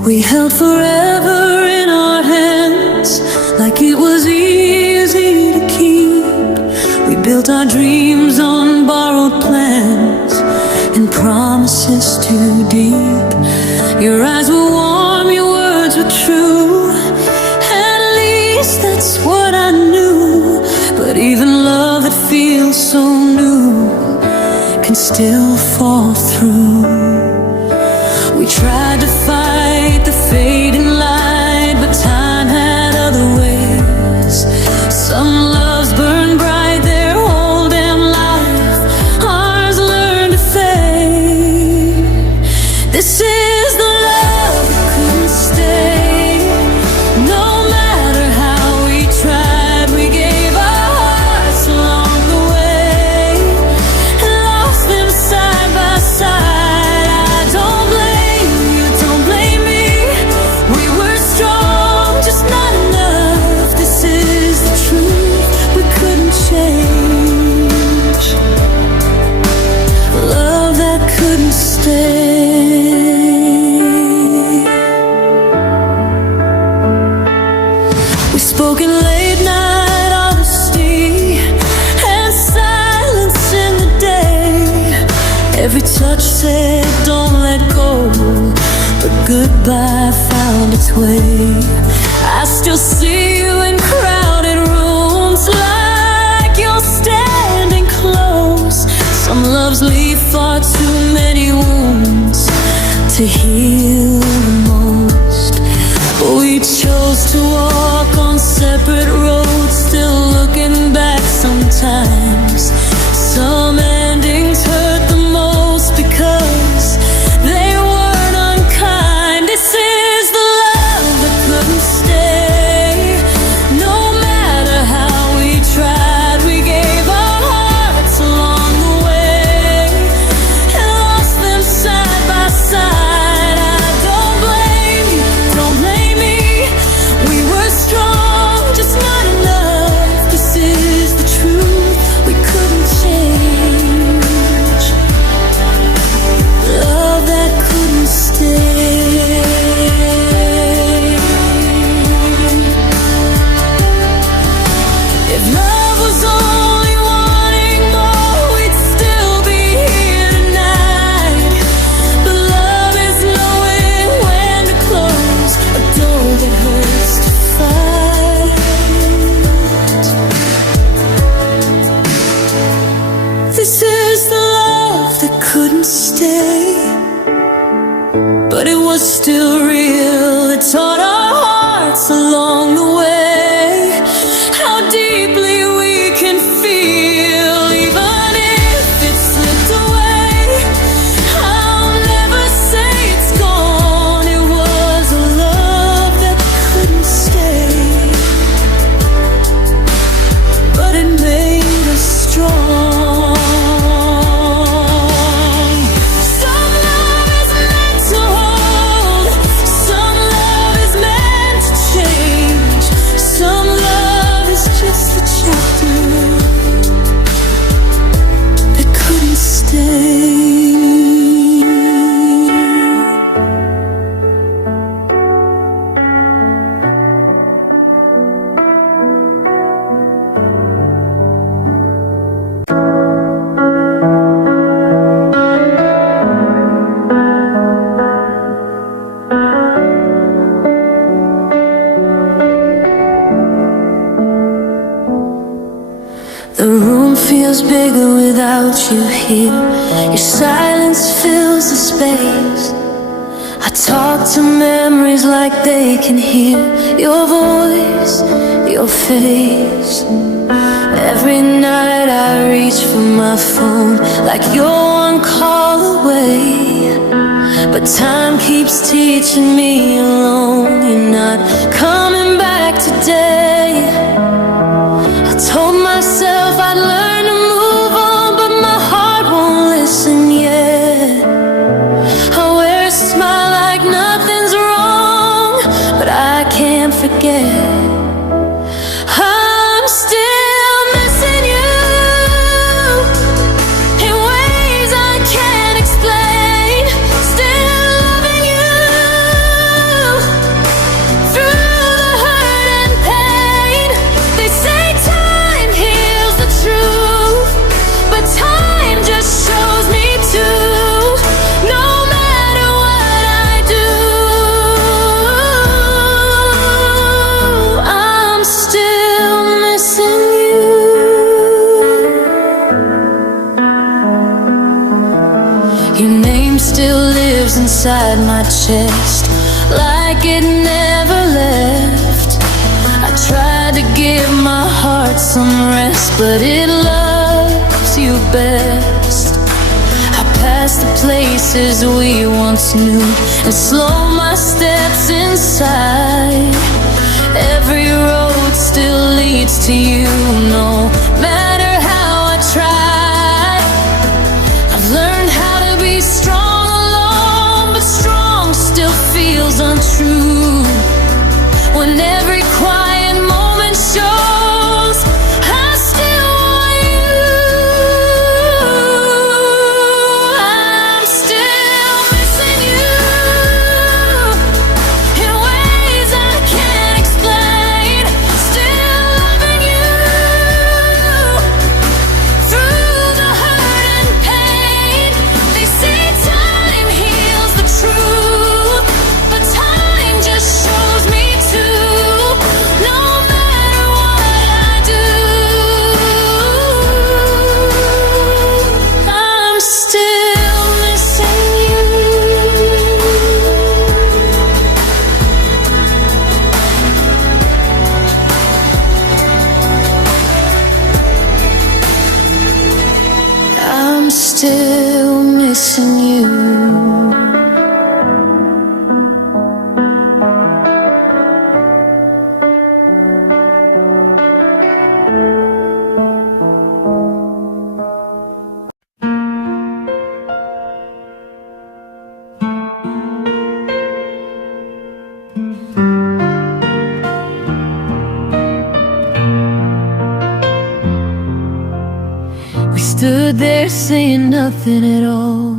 We held forever in our hands, like it was easy to keep. We built our dreams on borrowed plans and promises too deep. Your eyes were warm, your words were true. At least that's what I knew. But even love that feels so new can still fall through. We tried to fight the fading light, but time had other ways. Some loves burn bright their whole damn life, ours learn to fade. This is the love that couldn't stay, no stay. We spoke in late night honesty and silence in the day. Every touch said don't let go, but goodbye found its way. I still see you in crowded rooms, like you're standing close. Some loves leave far too many wounds to heal the most. But we chose to walk on separate roads, still looking back sometimes. Some endings hurt the most because they weren't unkind. This is the love that couldn't stay. No matter how we tried, we gave our hearts along the way and lost them side by side. I don't blame you, don't blame me. We were strong, just not enough. This is the truth, we couldn't change. Love that couldn't stay. If love was only wanting more, we'd still be here tonight. But love is knowing when to close a door that hurts to fight. This is the love that couldn't stay, but it was still real. It taught our hearts along the way how deeply we can feel, even if it slipped away. I'll never say it's gone. It was a love that couldn't stay, but it made us strong. Some love is meant to hold, some love is meant to change, some love is just a chapter that couldn't stay. The room feels bigger without you here. Your silence fills the space. I talk to memories like they can hear your voice, your face. Every night I reach for my phone like you're one call away. But time keeps teaching me alone. You're not coming back today. I told myself I'd learn to move on, but my heart won't listen yet. I wear a smile like nothing's wrong, but I can't forget. I'm still missing you in ways I can't explain. Still loving you through the hurt and pain. They say time heals the truth, but time just shows me too. No matter what I do, I'm still missing you. Your name still lives inside my chest, like it never left. I tried to give my heart some rest, but it loves you best. I pass the places we once knew and slow my steps inside. Every road still leads to you, no matter how I try. I've learned how to be strong alone, but strong still feels untrue. When every quiet moment shows I still want you. I'm still still missing you. We stood there saying nothing at all.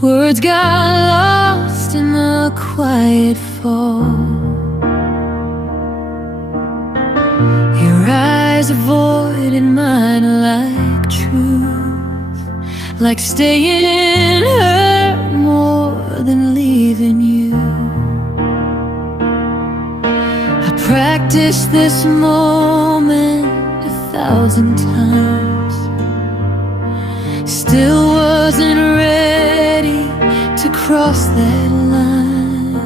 Words got lost in the quiet fall. Your eyes avoided mine like truth, like staying hurt more than leaving you. I practiced this moment 1,000 times, still wasn't ready to cross that line.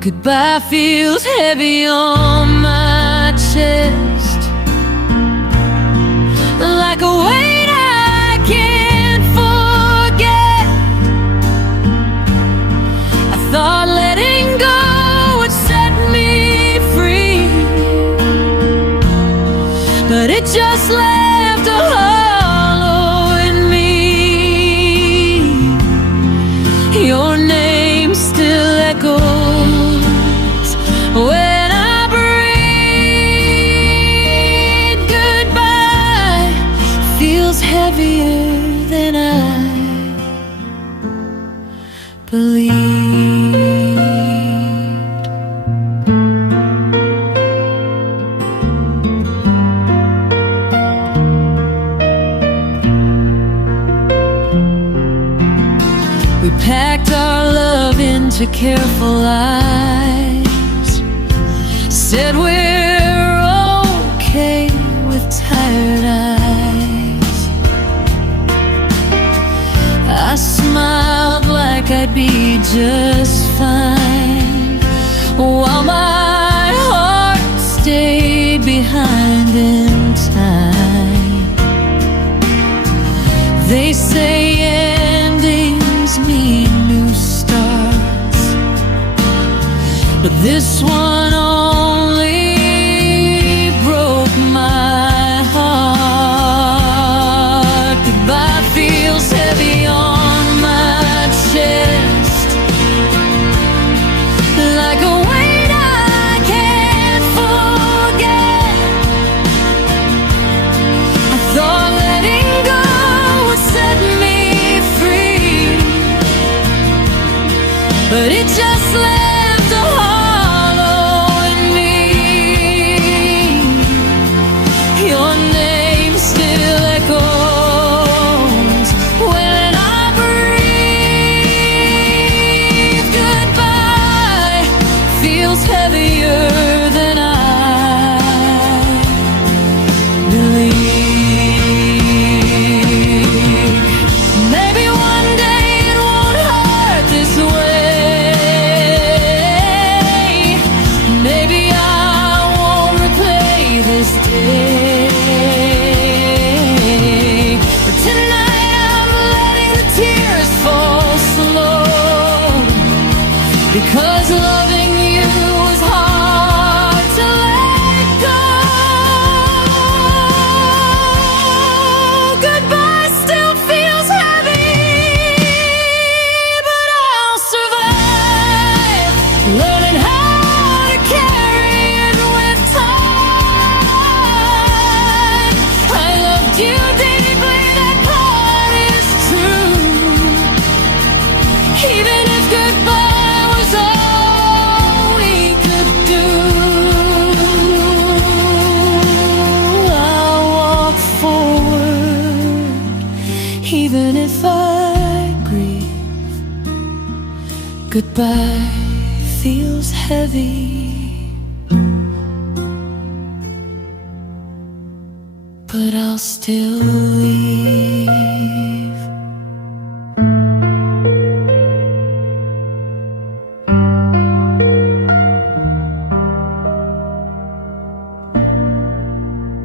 Goodbye feels heavy on my chest, like a weight I can't forget. I thought letting go would set me free, but it just left a hollow in me. Your name still echoes when I breathe. Goodbye feels heavier than I believed. We packed our love into careful lies, said we're okay with tired eyes. I smiled like I'd be just fine, while my heart stayed behind in time. They say endings mean new starts, but this one only broke my heart. Goodbye feels heavy on my chest, like a weight I can't forget. I thought letting go would set me free, but it just left a hollow in me. Your name still echoes when I breathe. Goodbye feels heavier than I believe. Maybe one day it won't hurt this way. Maybe I won't replay this day. But tonight I'm letting the tears fall slow, because loving you was hard to let go. Goodbye still feels heavy, but I'll survive, learning how to carry it with time. I loved you deeply, that part is true, even if goodbye was all we could do. I'll walk forward, even if I grieve. Goodbye feels heavy, but I'll still leave.